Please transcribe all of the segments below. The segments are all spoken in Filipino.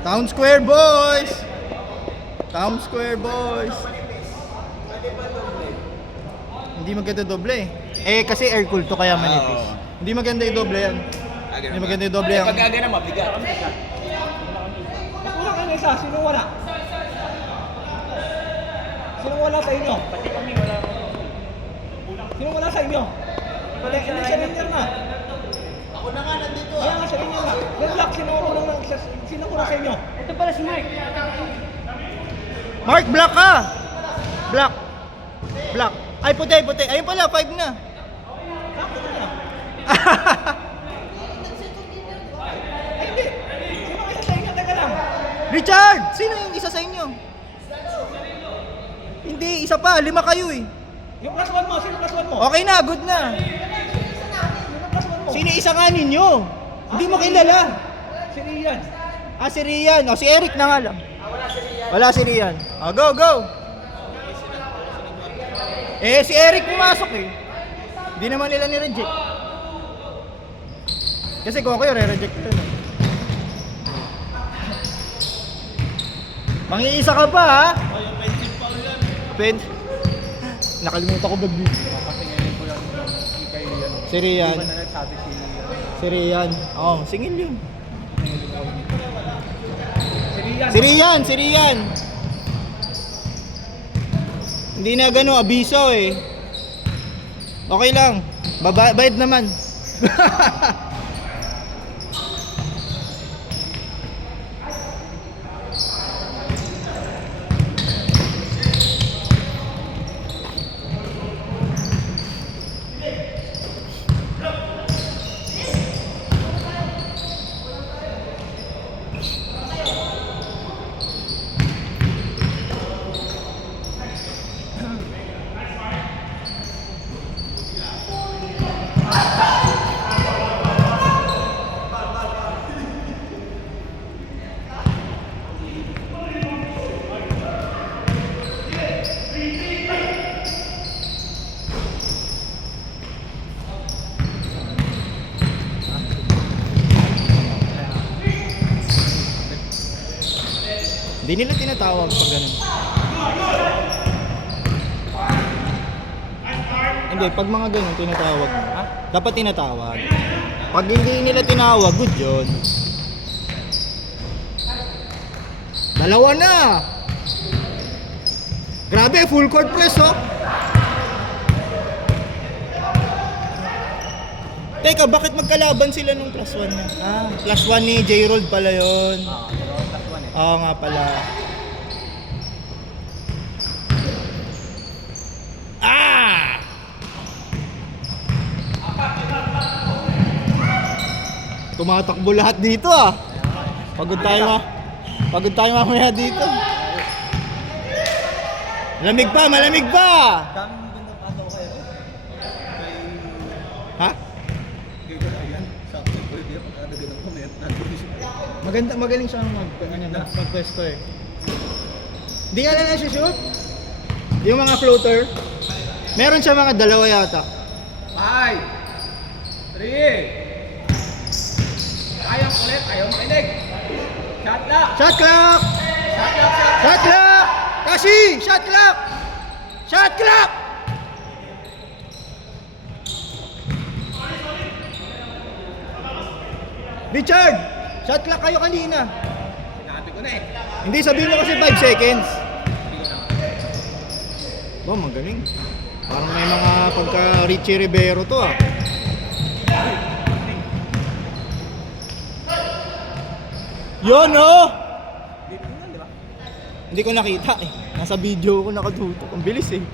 Town Square boys! Town Square boys! Hindi maganda doble eh. Kasi air cool to kaya manipis. Hindi maganda i-doble yan. Hindi maganda i-doble yan. Pag gagana mabigat. Nakuha kayo isa, sino wala? Sino wala sa inyo? Pati kami wala. Sino wala sa inyo? Pati hindi siya linear na. Ako na nga nandito. Kaya nga siya linear na. Red lock, sino una sa inyo? Ito pala si Mike. Mark, black ka! Black. Black. Ay, puti, puti. Ayun pala, 5 na. Sakto na. Ay, hindi. Sino isa sa inyo? Teka lang. Richard! Sino yung isa sa inyo? Hindi, isa pa. 5 kayo eh. Yung plus one mo, sino plus one mo? Okay na, good na. Sino plus one mo? Sino isa nga ninyo? Hindi mo kilala. Si Rian. Ah, si Rian. O, si Eric na nga lang. Wala si Rian. O, go, go! Eh, si Eric pumasok eh. Hindi naman nila ni-reject. Kasi kung ako yun, re-reject ko yun. Mangiisa ka pa ha? Pen. Nakalimutan ko bagli. Kasi ngayon ko lang kay Si Rian. Di ba na nagsabi si Si Rian. Oo, singil yun. Rian? Si Rian, si Rian. Hindi na gano, abiso eh. Okay lang. Bayad naman. Hindi nila tinatawag pag ganun. Hindi, pag mga ganun tinatawag. Ha? Dapat tinatawag. Pag hindi nila tinawag, good yun. Dalawa na! Grabe, full court press oh! Teka, bakit magkalaban sila nung plus 1 na? Ah, plus 1 ni J-Rold pala yun. Oo nga pala. Ah! Tumatakbo lahat dito ah. Pagod tayo mamaya dito. Malamig pa, malamig pa! Daming magandang pasaw kayo. Ha? Ayan. Sakto ko yung pagkadagan ng comment. Magaling siya magpwesto eh. Hindi nga na shoot? Yung mga floater, meron siya mga dalawa yata. 5, 3. Ayaw ulit, ayaw makinig. Shot lock. Shot clock! Shot lock, shot. Shot clock! Kasi! Shot clock! Shot clock! Richard! Shot clock kayo kanina. Sinabi ko na eh. Hindi, sabihin mo kasi 5 seconds. Oh, magaling. Parang may mga pagka Richie Rivero to ah. Yun oh! Dito na, di ba? Hindi ko nakita eh. Nasa video ko nakatutok. Ang bilis eh.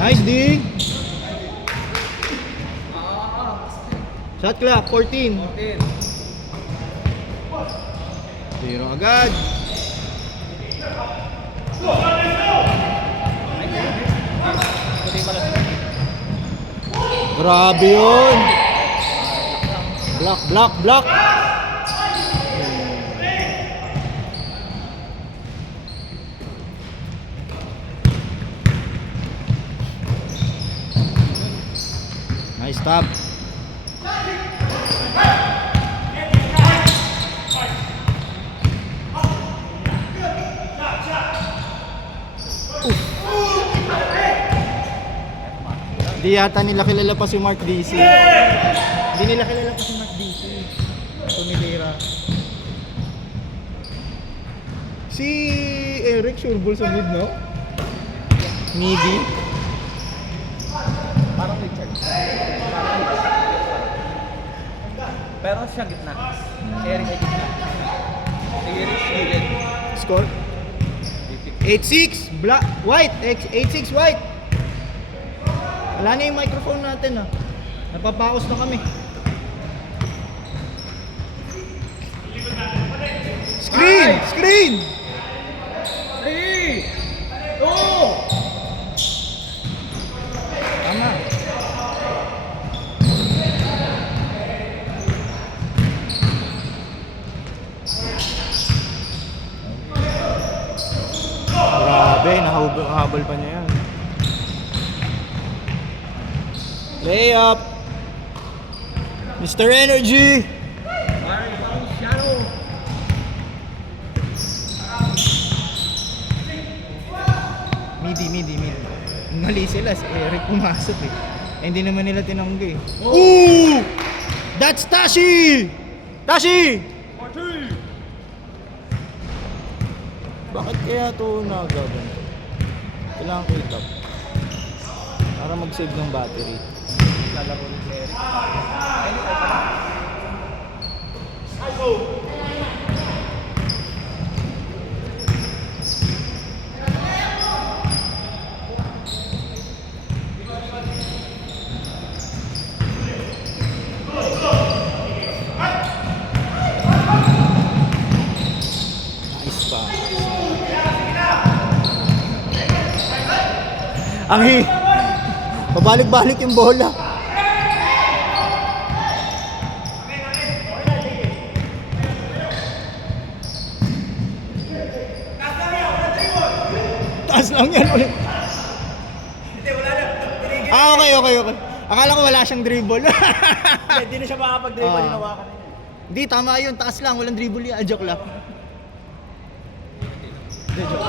Nice dig! Shot clock, 14. 14. Zero agad. Grabe yun. Block, block, block. Nice stop. Di yata nila kilala pa si Mark DC. Hindi nila kilala pa si Mark DC. Tumilira. Si Eric Sureball sa mid, no? Midi. Parang Richard. Pero siya gitna. Si Eric ay gitna. Si Eric gilid. Score? 8-6. White. 8-6 white. Wala na yung microphone natin, ah. Napapaos na kami. Screen! Screen! 3! 2! Tama. Grabe, nahabol pa niya yan. Layup. Mr. Energy. Shadow. Midi. Mali sila, si Eric pumasok eh. Hindi naman nila tinanggi. Ooh! That's Tashi! Tashi! Bakit kaya ito nagagano? Kailangan ko itap. Para mag-save ng battery. Lalaro ni si Eric. Nice pa. Pabalik-balik yung bola. Taas lang yan ulit. Okay. Akala ko wala siyang dribble. Hindi na siya makapag-dribble. Ah. Hinawakan niya. Hindi, tama yun. Taas lang. Walang dribble yan. Joke lang. Hindi, joke.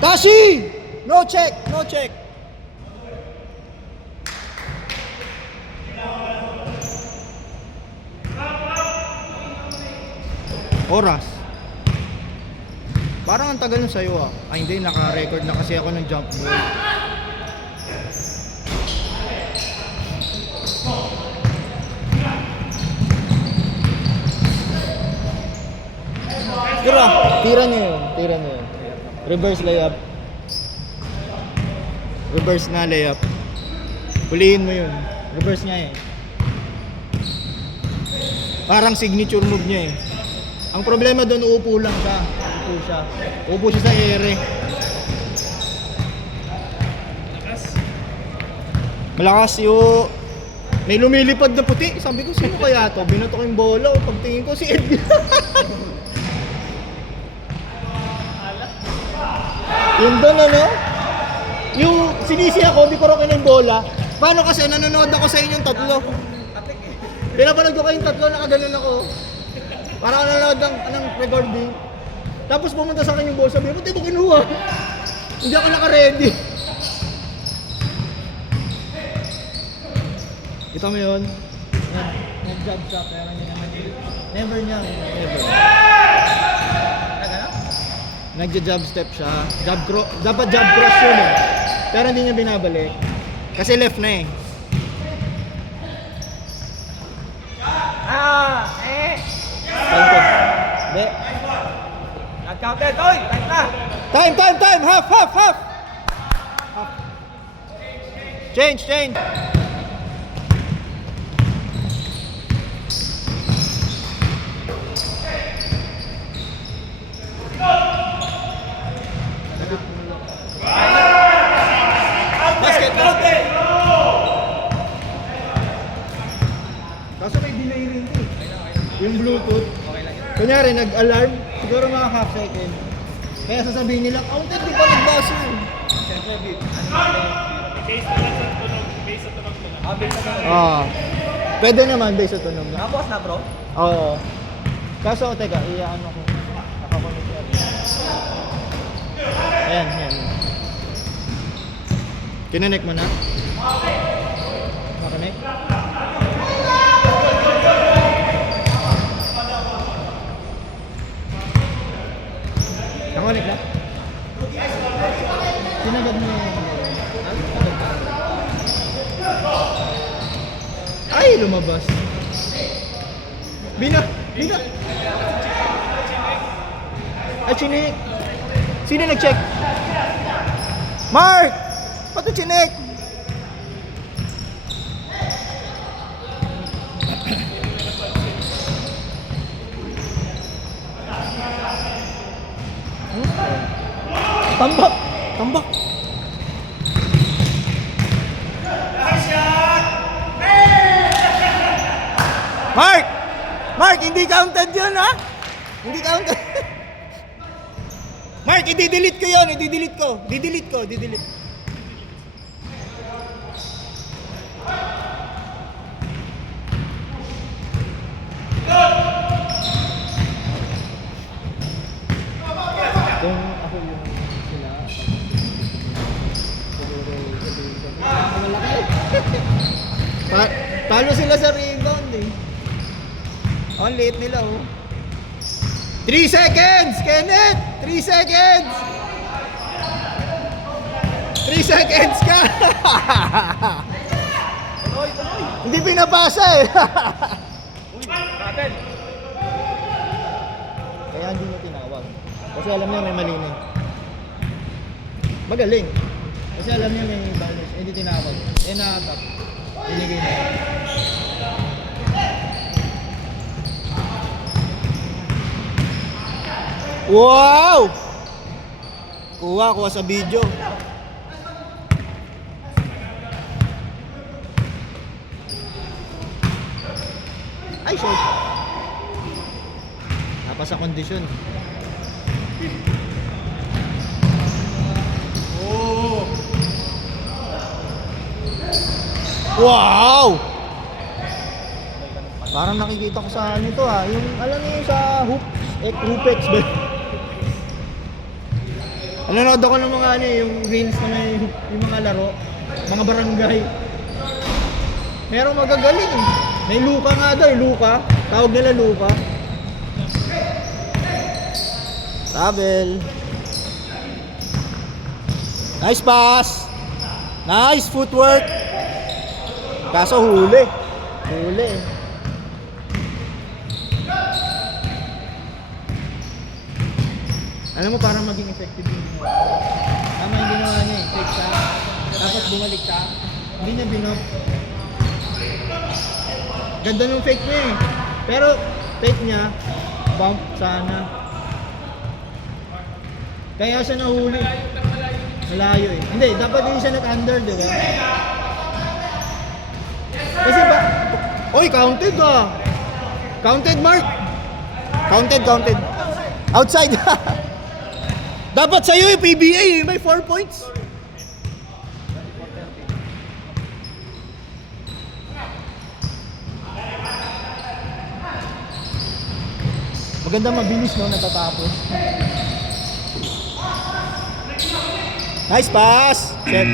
Tashi! No check! Oras. Parang ang tagal nun sa'yo ah. Ay hindi, naka-record na kasi ako ng jump ball. Tira niyo yun. Reverse layup. Reverse na layup. Huliin mo yun. Reverse niya eh. Parang signature move niya eh. Ang problema doon, uupo lang siya. Uupo siya sa ere. Malakas yung... May lumilipad na puti. Sabi ko, sino kaya to? Binato ko yung bola. Pagtingin ko, si Edgar. Yung doon ano? Yung sinisi ako, di ko rin yung bola. Paano kasi nanonood ako sa inyong tatlo? Pinapanood ko kayong tatlo, nakaganon ako. Para ako nanonood ng recording. Tapos pumunta sa akin yung bola, sabi ko, di ko kinuha. Hindi ako naka-ready. Kita mo yun? Nag-jab shot, pero hindi naman yun. Never. Nagja-jab step siya. Dapat jab cross yun eh. Pero hindi niya binabalik. Kasi left na eh. Counted. Hindi. Nag-counted. Oy! Time na! Time! Half! Change! Basket! Kaso may delay rin ito. Yung Bluetooth. Kunyari, nag-alarm, siguro mga half second. Kaya sasabihin nila, counted, di pa nagbasa yun. Siyempre, Ah, base na ganun. Oo. Pwede naman based sa tunog na. Nakabukas na bro? Oo. Kaso, teka, ano ko. Nakakonect yan. Ayan, ayan. Kinonek mo na? Nakakonect? Nakakonect na? Sinagad mo yung... Ay, lumabas. Bina! Ay, chinik! Sino nag-check? Mark! Pati chinik! Tambak! Tambak! Mark! Mark, hindi counted yun, ha? Hindi counted. Mark, i-delete ko yun. I-delete ko. Didelete. Kung ako yung sila, siguro malaki. Talo sila sa rebound eh. Ang liit nila oh. 3 seconds, Kenneth! 3 seconds! 3 seconds ka! Hindi pinapasa eh. Kapel! Kaya hindi niya tinawag. Kasi alam niya may mali na eh. Magaling. Kasi alam niya may balance. Hindi tinawag. Na-attack. Binigay na. Wow! Kuha sa video. Ay, short. Napa sa kondisyon. Oh! Wow! Parang nakikita ko sa ano to ha, yung alam niyo yung sa Hoopex ba? Nanonood ako ng mga ano yung reels na may yung mga laro, mga barangay. Merong magagaling eh. May Luka nga daw, Luka. Tawag nila Luka. Tabel. Nice pass. Nice footwork. Kaso huli. Huli. Alam mo, parang maging effective yung ginawa. Tama yung ginawa niya eh. Fake siya. Tapos bumalik siya. Hindi niya binop. Ganda nung fake niya eh. Pero fake niya, bump sana. Kaya siya nahuli. Malayo eh. Hindi, dapat hindi siya nag-under, di ba? Kasi ba... Oy, counted ah! Counted, Mark! Counted. Outside! Dapat sa'yo yung PBA, may 4 points. Maganda mabilis no, natatapos. Nice pass! Set.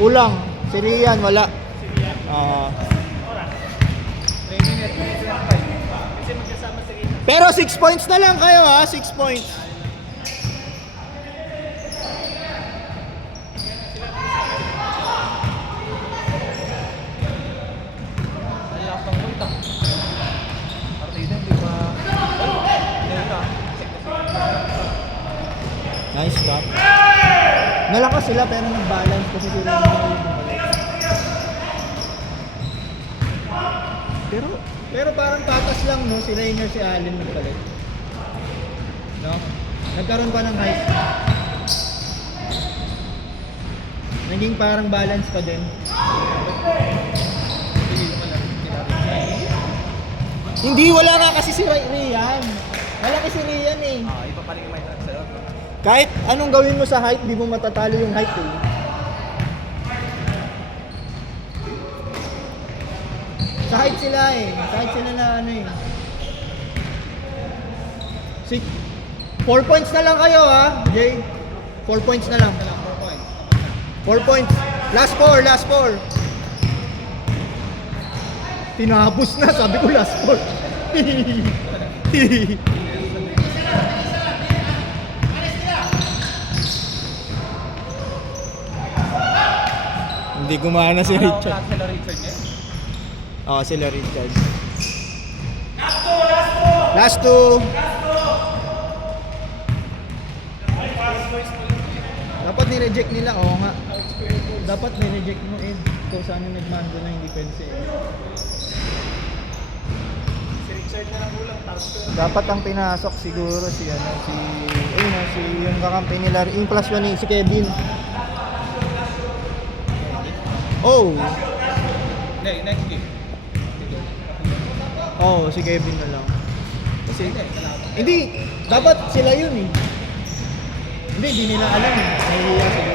Kulang. Si Rian, wala. Pero 6 points na lang kayo ha, 6 points. Nice stop. Nalakas sila pero nag-balance kasi sila pero parang tatas lang no, si Rainer si Allen nagpalit. No? Nagkaroon pa ng height. Naging parang balance pa din. Hindi, wala nga kasi si Rian. Wala kasi Rian eh. Iba pa rin yung may track sa'yo. Kahit anong gawin mo sa height, di mo matatalo yung height eh. Sa height sila eh. Sa height sila na ano eh. 4 points na lang kayo ha, Jay. 4 points na lang. 4 points. Last 4, last 4. Tinapos na, sabi ko last 4. Hindi gumana si Richard. Sila Richard niya. Oo, sila Richard. Last 2. Dapat ni-reject nila, oo nga. Dapat ni-reject mo eh. Kung saan yung nagmando na hindi pense eh. Si Richard na lang ulang. Dapat ang pinasok siguro si ano, si yung kakampi nila, yung plus 1 si Kevin. Oh. Hindi, next game. Oh, si Kevin na lang. Kasi hindi dapat sila yun eh. Hindi nila alam eh. Nahihiya sila.